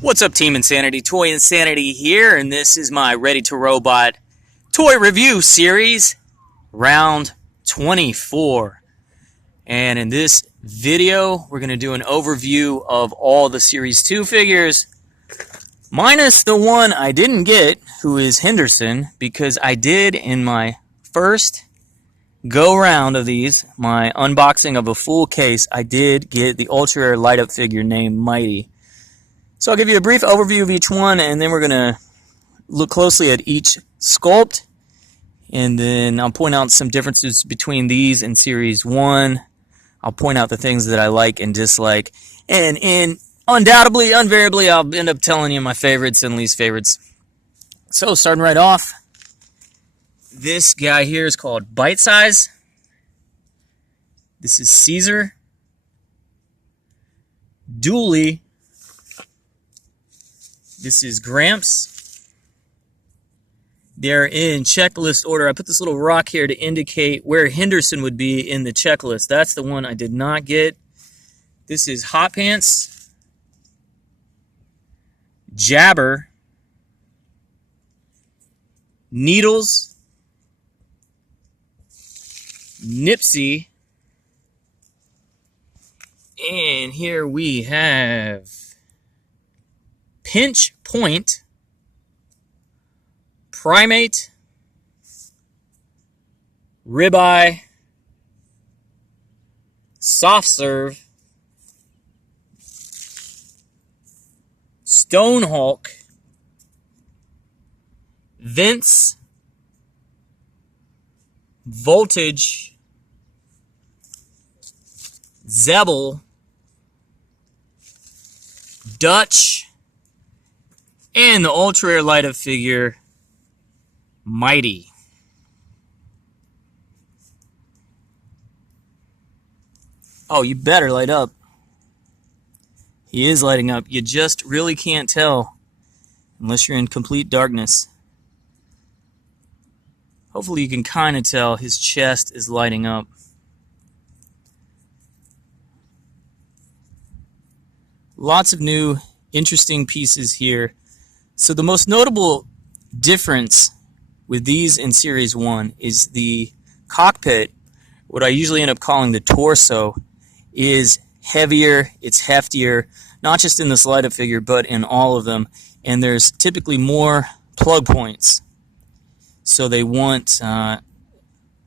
What's up, Team Insanity? Toy Insanity here, and this is my Ready to Robot toy review series, round 24. And in this video, we're going to do an overview of all the Series 2 figures, minus the one I didn't get, who is Henderson, because I did, in my first go-round of these, my unboxing of a full case, I did get the Ultra Rare light-up figure named Mighty. So I'll give you a brief overview of each one, and then we're going to look closely at each sculpt, and then I'll point out some differences between these and Series 1. I'll point out the things that I like and dislike, and undoubtedly, invariably, I'll end up telling you my favorites and least favorites. So starting right off, this guy here is called Bite Size. This is Caesar. Dooley. This is Gramps. They're in checklist order. I put this little rock here to indicate where Henderson would be in the checklist. That's the one I did not get. This is Hot Pants. Jabber. Needles. Nipsey. And here we have Pinch Point, Primate, Ribeye, Soft Serve, Stone Hulk, Vince, Voltage, Zebel, Dutch, and the Ultra Rare light-up figure, Mighty. Oh, you better light up. He is lighting up. You just really can't tell unless you're in complete darkness. Hopefully you can kind of tell his chest is lighting up. Lots of new, interesting pieces here. So the most notable difference with these in Series 1 is the cockpit, what I usually end up calling the torso, is heavier, it's heftier, not just in this light-up figure, but in all of them. And there's typically more plug points. So they want, I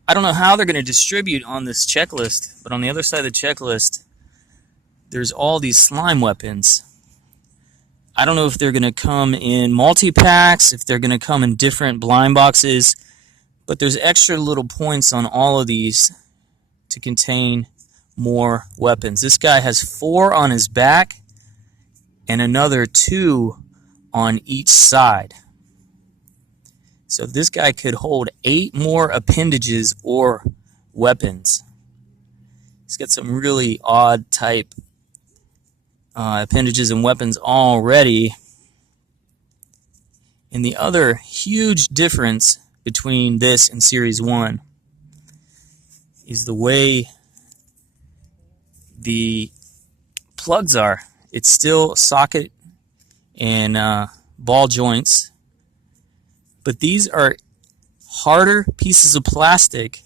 don't know how they're going to distribute on this checklist, but on the other side of the checklist, there's all these slime weapons. I don't know if they're going to come in multi-packs, if they're going to come in different blind boxes, but there's extra little points on all of these to contain more weapons. This guy has 4 on his back and another 2 on each side. So this guy could hold 8 more appendages or weapons. He's got some really odd type appendages and weapons already. And the other huge difference between this and Series 1 is the way the plugs are. It's still socket and ball joints, but these are harder pieces of plastic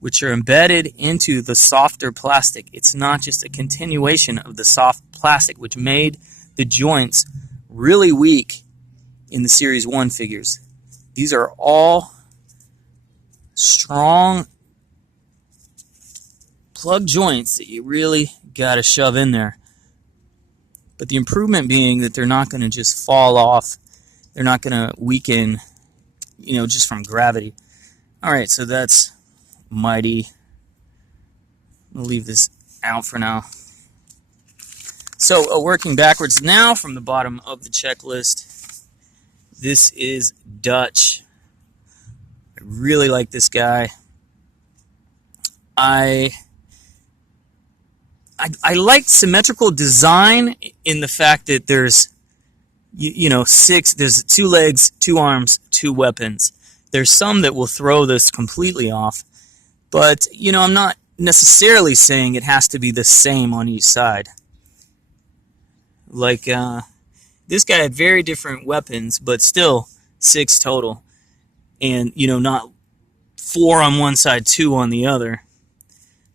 which are embedded into the softer plastic. It's not just a continuation of the soft plastic, which made the joints really weak in the Series 1 figures. These are all strong plug joints that you really got to shove in there. But the improvement being that they're not going to just fall off. They're not going to weaken, just from gravity. All right, so that's Mighty. I'll leave this out for now. So, working backwards now from the bottom of the checklist, this is Dutch. I really like this guy. I like symmetrical design in the fact that there's, 6, there's 2 legs, 2 arms, 2 weapons. There's some that will throw this completely off. But, I'm not necessarily saying it has to be the same on each side. Like, This guy had very different weapons, but still 6 total. And, not 4 on one side, 2 on the other.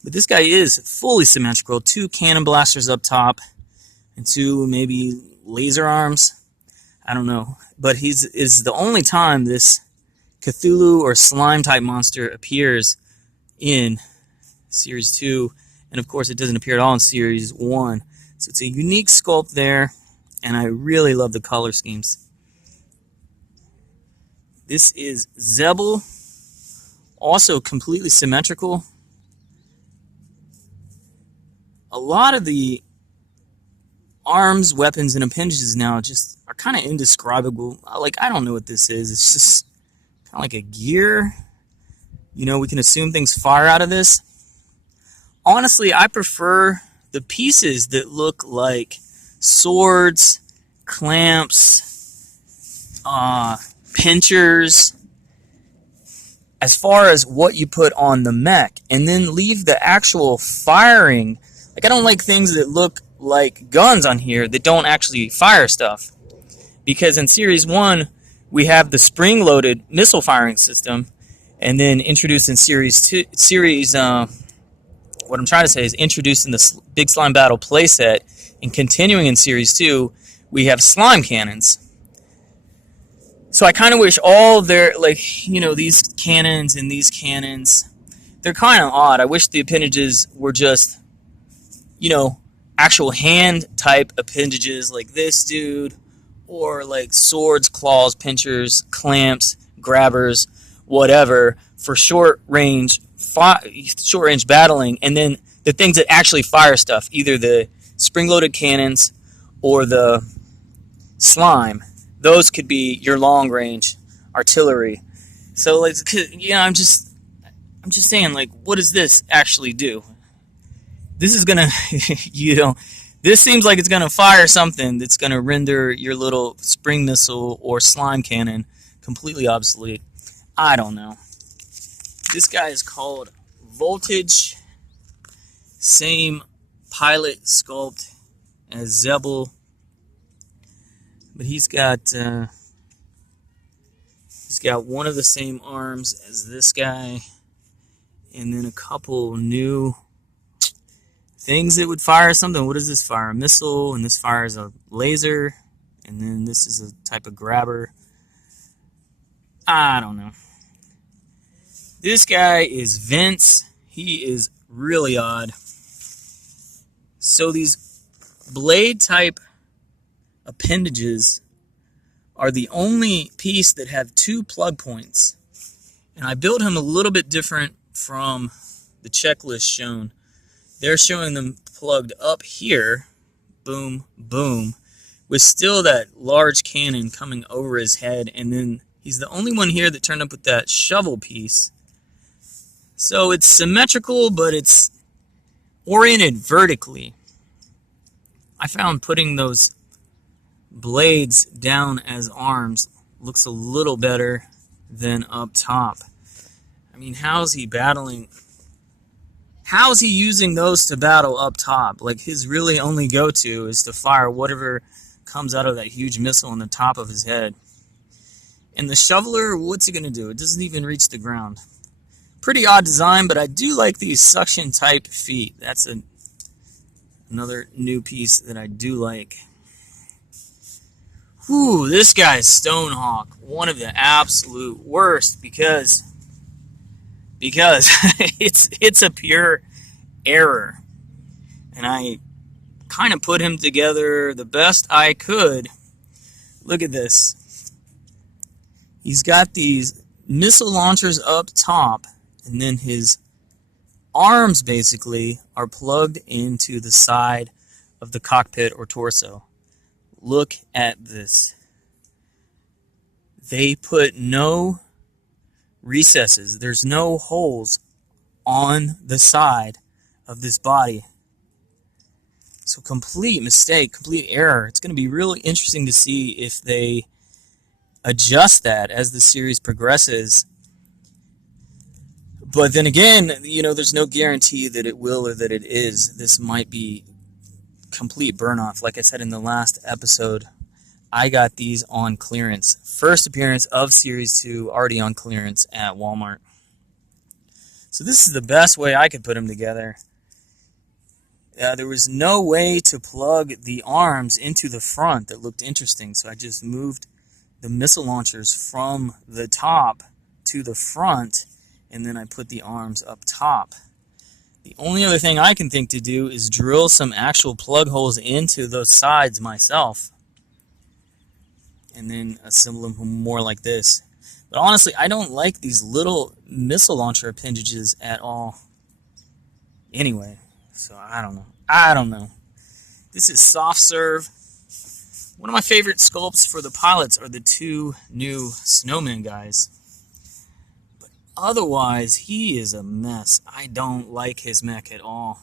But this guy is fully symmetrical. 2 cannon blasters up top and 2 maybe laser arms. I don't know. But is the only time this Cthulhu or slime type monster appears in Series 2. And of course it doesn't appear at all in Series 1. So it's a unique sculpt there. And I really love the color schemes. This is Zebel. Also completely symmetrical. A lot of the arms, weapons, and appendages now just are kind of indescribable. Like, I don't know what this is. It's just kind of like a gear. We can assume things fire out of this. Honestly, I prefer the pieces that look like swords, clamps, pinchers, as far as what you put on the mech, and then leave the actual firing. Like, I don't like things that look like guns on here that don't actually fire stuff. Because in Series 1, we have the spring-loaded missile firing system, and then introduced in Series 2, what I'm trying to say is introduced in the Big Slime Battle playset, and continuing in Series 2, we have slime cannons. So I kind of wish all their, these cannons and these cannons, they're kind of odd. I wish the appendages were just, actual hand-type appendages like this dude, or like swords, claws, pinchers, clamps, grabbers, whatever, for short-range battling, and then the things that actually fire stuff, either the spring-loaded cannons or the slime. Those could be your long-range artillery. So, I'm just saying, what does this actually do? This is gonna, this seems like it's gonna fire something that's gonna render your little spring missile or slime cannon completely obsolete. I don't know. This guy is called Voltage. Same pilot sculpt as Zebel. But he's got one of the same arms as this guy, and then a couple new things that would fire something. What does this fire? A missile, and this fires a laser, and then this is a type of grabber. I don't know. This guy is Vince. He is really odd. So these blade type appendages are the only piece that have 2 plug points. And I built him a little bit different from the checklist shown. They're showing them plugged up here, boom, boom, with still that large cannon coming over his head, and then he's the only one here that turned up with that shovel piece. So it's symmetrical, but it's oriented vertically. I found putting those blades down as arms looks a little better than up top. I mean, how's he battling? How's he using those to battle up top? Like, his really only go-to is to fire whatever comes out of that huge missile on the top of his head. And the shoveler, what's he going to do? It doesn't even reach the ground. Pretty odd design, but I do like these suction-type feet. That's another new piece that I do like. Whew, this guy's Stonehawk, one of the absolute worst because it's a pure error. And I kind of put him together the best I could. Look at this. He's got these missile launchers up top, and then his arms basically are plugged into the side of the cockpit or torso. Look at this. They put no recesses. There's no holes on the side of this body. So complete mistake, complete error. It's going to be really interesting to see if they adjust that as the series progresses. But then again, there's no guarantee that it will or that it is. This might be complete burn-off. Like I said in the last episode, I got these on clearance. First appearance of Series 2, already on clearance at Walmart. So this is the best way I could put them together. There was no way to plug the arms into the front that looked interesting, so I just moved the missile launchers from the top to the front, and then I put the arms up top. The only other thing I can think to do is drill some actual plug holes into those sides myself, and then assemble them more like this. But honestly, I don't like these little missile launcher appendages at all. Anyway, so I don't know. This is soft serve. One of my favorite sculpts for the pilots are the two new snowman guys. But otherwise, he is a mess. I don't like his mech at all.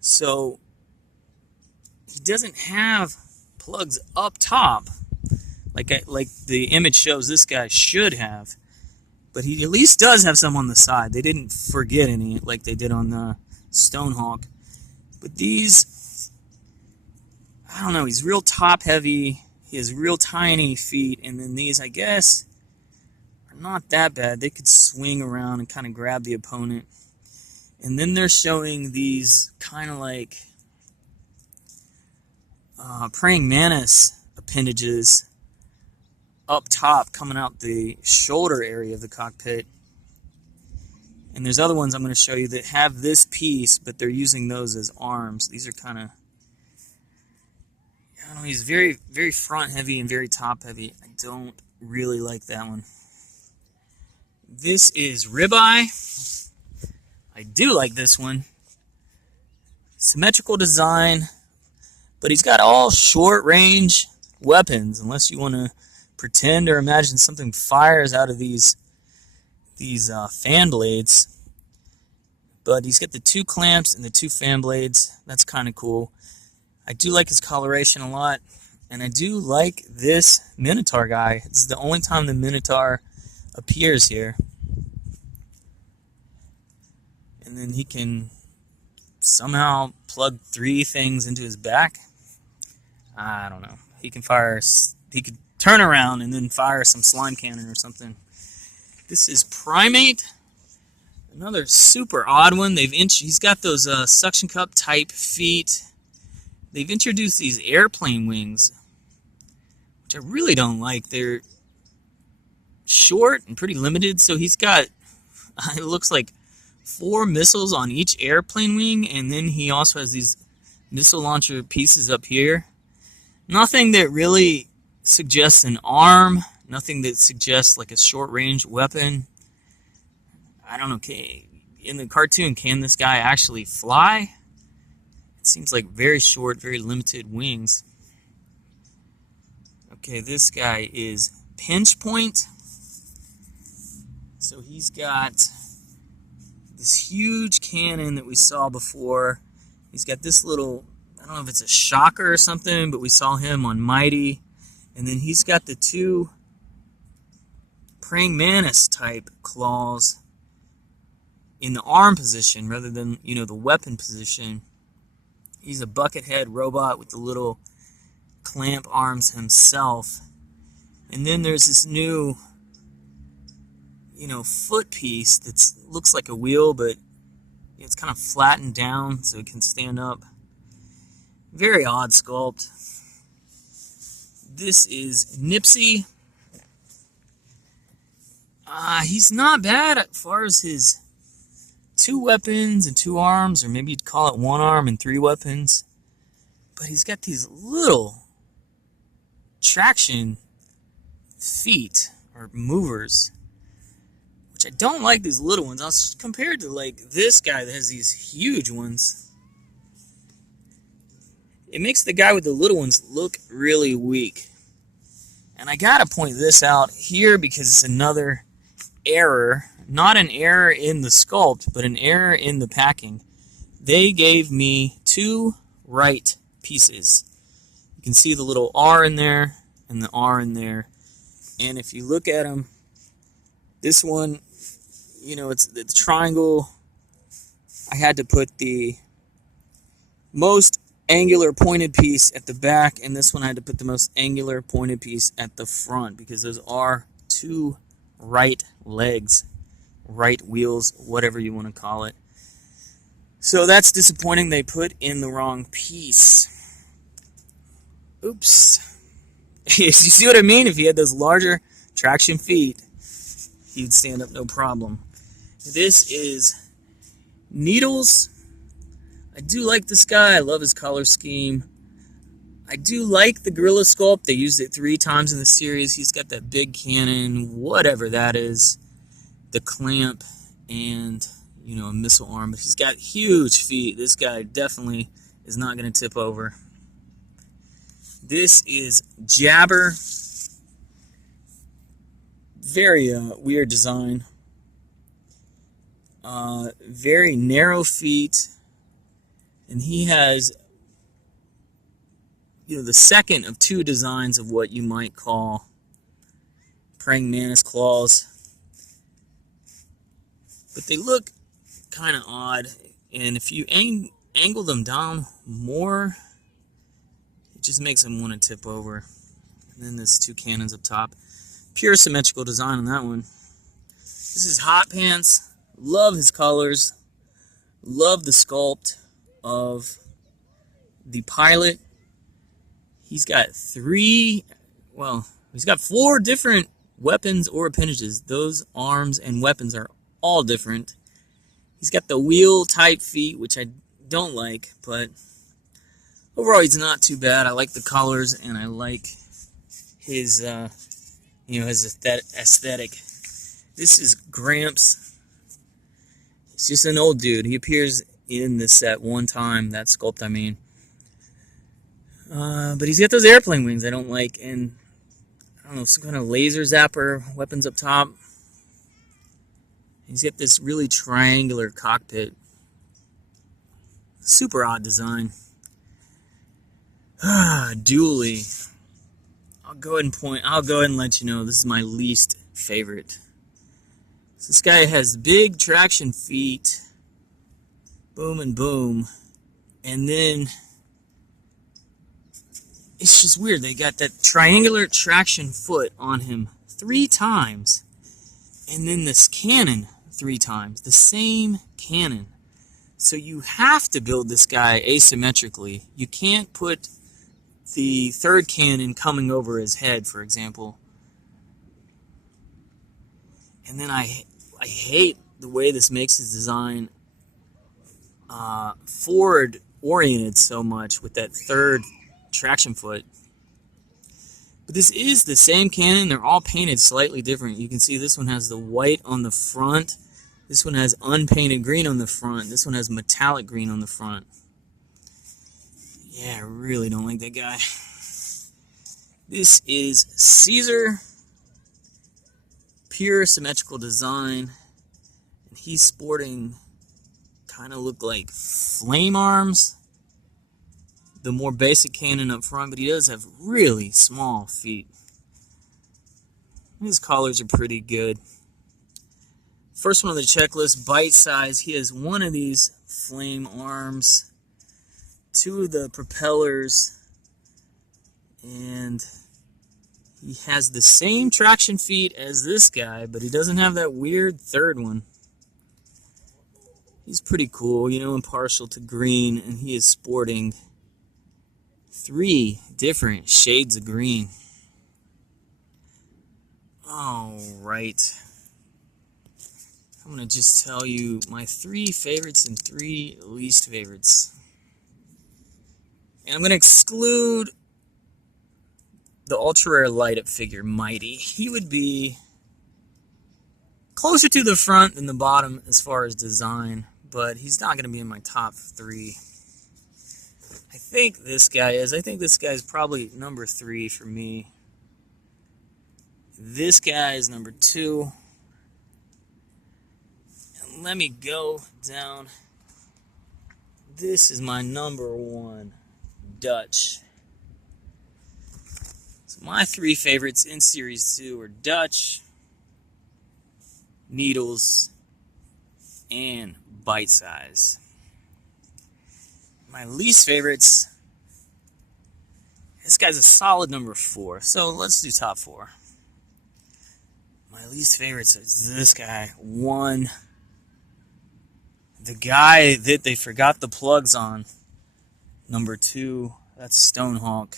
So, he doesn't have plugs up top like the image shows this guy should have, but he at least does have some on the side. They didn't forget any like they did on the Stonehawk. But these, I don't know, he's real top heavy, he has real tiny feet, and then these, I guess, are not that bad. They could swing around and kind of grab the opponent. And then they're showing these kind of like praying mantis appendages up top coming out the shoulder area of the cockpit. And there's other ones I'm going to show you that have this piece, but they're using those as arms. These are kind of, I don't know, he's very, very front heavy and very top heavy. I don't really like that one. This is Ribeye. I do like this one. Symmetrical design, but he's got all short range weapons, unless you want to pretend or imagine something fires out of these fan blades. But he's got the two clamps and the two fan blades. That's kind of cool. I do like his coloration a lot, and I do like this Minotaur guy. It's the only time the Minotaur appears here. And then he can somehow plug 3 things into his back. I don't know. He can turn around and then fire some slime cannon or something. This is Primate. Another super odd one. He's got those suction cup type feet. They've introduced these airplane wings, which I really don't like. They're short and pretty limited. So he's got, it looks like 4 missiles on each airplane wing, and then he also has these missile launcher pieces up here. Nothing that really suggests an arm, nothing that suggests like a short-range weapon. I don't know, in the cartoon, can this guy actually fly? It seems like very short, very limited wings. Okay, this guy is Pinch Point. So he's got this huge cannon that we saw before. He's got this little, I don't know if it's a shocker or something, but we saw him on Mighty. And then he's got the 2 praying mantis type claws in the arm position rather than, the weapon position. He's a buckethead robot with the little clamp arms himself. And then there's this new, foot piece that looks like a wheel, but it's kind of flattened down so it can stand up. Very odd sculpt. This is Nipsey. He's not bad as far as his 2 weapons and 2 arms, or maybe you'd call it 1 arm and 3 weapons. But he's got these little traction feet, or movers, which I don't like these little ones. I'll compared to like this guy that has these huge ones. It makes the guy with the little ones look really weak. And I gotta point this out here because it's another error. Not an error in the sculpt, but an error in the packing. They gave me 2 right pieces. You can see the little R in there and the R in there. And if you look at them, this one, it's the triangle. I had to put the most angular pointed piece at the back, and this one I had to put the most angular pointed piece at the front because those are two right legs, right wheels, whatever you want to call it. So that's disappointing. They put in the wrong piece. Oops. You see what I mean? If he had those larger traction feet, he'd stand up no problem. This is Needles. I do like this guy. I love his color scheme. I do like the gorilla sculpt. They used it 3 times in the series. He's got that big cannon, whatever that is, the clamp, and, you know, a missile arm. But he's got huge feet. This guy definitely is not going to tip over. This is Jabber. Very weird design. Very narrow feet. And he has, you know, the second of 2 designs of what you might call praying mantis claws. But they look kind of odd. And if you angle them down more, it just makes them want to tip over. And then there's 2 cannons up top. Pure symmetrical design on that one. This is Hot Pants. Love his colors. Love the sculpt of the pilot. He's got 4 different weapons or appendages. Those arms and weapons are all different. He's got the wheel type feet, which I don't like, but overall he's not too bad. I like the colors and I like his his aesthetic. This is Gramps. He's just an old dude. He appears in this set one time, that sculpt I mean. But he's got those airplane wings I don't like, and I don't know, some kind of laser zapper weapons up top. He's got this really triangular cockpit. Super odd design. Dually. I'll go ahead and let you know this is my least favorite. So this guy has big traction feet. Boom and boom. And then it's just weird. They got that triangular traction foot on him 3 times. And then this cannon 3 times. The same cannon. So you have to build this guy asymmetrically. You can't put the 3rd cannon coming over his head, for example. And then I hate the way this makes his design forward oriented so much with that 3rd traction foot. But this is the same cannon. They're all painted slightly different. You can see this one has the white on the front. This one has unpainted green on the front. This one has metallic green on the front. Yeah, I really don't like that guy. This is Caesar. Pure symmetrical design. And he's sporting kind of look like flame arms. The more basic cannon up front, but he does have really small feet. His collars are pretty good. First one on the checklist, bite size. He has 1 of these flame arms, 2 of the propellers, and he has the same traction feet as this guy, but he doesn't have that weird 3rd one. He's pretty cool, you know, impartial to green, and he is sporting 3 different shades of green. Alright. I'm going to just tell you my 3 favorites and 3 least favorites. And I'm going to exclude the ultra-rare light-up figure, Mighty. He would be closer to the front than the bottom as far as design, but he's not going to be in my top 3. I think this guy is. I think this guy is probably number 3 for me. This guy is number 2. And let me go down. This is my number 1, Dutch. So my 3 favorites in Series 2 are Dutch, Needles, and Bite Size. My least favorites, This guy's a solid number 4. So let's do top 4. My least favorites is this guy. 1. The guy that they forgot the plugs on. Number 2. That's Stonehawk.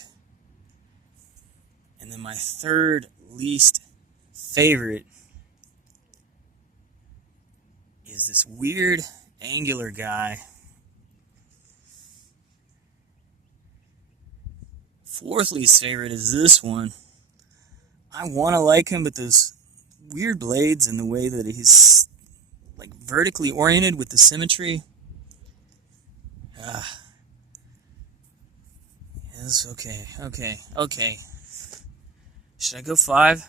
And then my third least favorite is this weird angular guy. 4th least favorite is this one. I want to like him, but those weird blades and the way that he's like vertically oriented with the symmetry. Yes, okay. Should I go 5?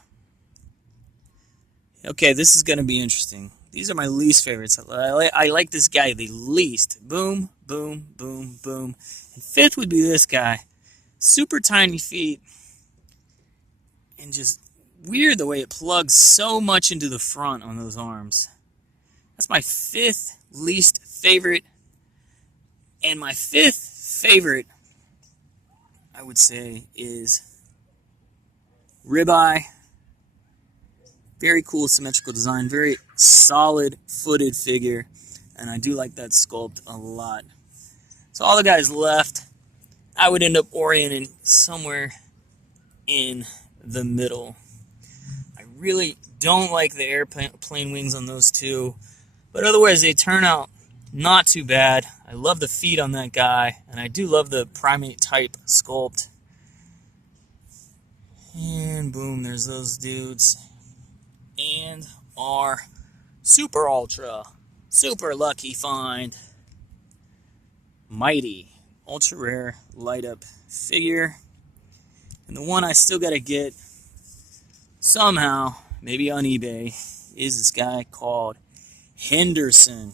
Okay, this is going to be interesting. These are my least favorites. I like this guy the least. Boom, boom, boom, boom. And 5th would be this guy. Super tiny feet. And just weird the way it plugs so much into the front on those arms. That's my 5th least favorite. And my 5th favorite, I would say, is Ribeye. Very cool symmetrical design. Very solid footed figure. And I do like that sculpt a lot. So all the guys left, I would end up orienting somewhere in the middle. I really don't like the airplane wings on those two. But otherwise, they turn out not too bad. I love the feet on that guy. And I do love the Primate type sculpt. And boom, there's those dudes. And our super ultra, super lucky find. Mighty, ultra rare, light up figure. And the one I still got to get somehow, maybe on eBay, is this guy called Henderson.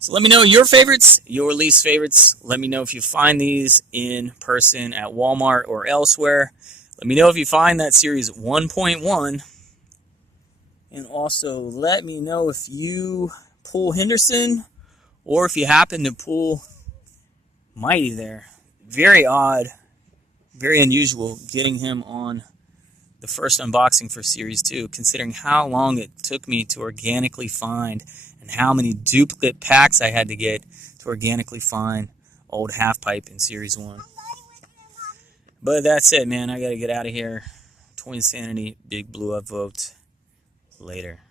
So let me know your favorites, your least favorites. Let me know if you find these in person at Walmart or elsewhere. Let me know if you find that series 1.1. And also let me know if you pull Henderson or if you happen to pull Mighty there. Very odd, very unusual getting him on the first unboxing for Series 2, considering how long it took me to organically find and how many duplicate packs I had to get to organically find old Half Pipe in Series 1. But that's it, man. I got to get out of here. Twin Sanity, Big Blue upvote. Later.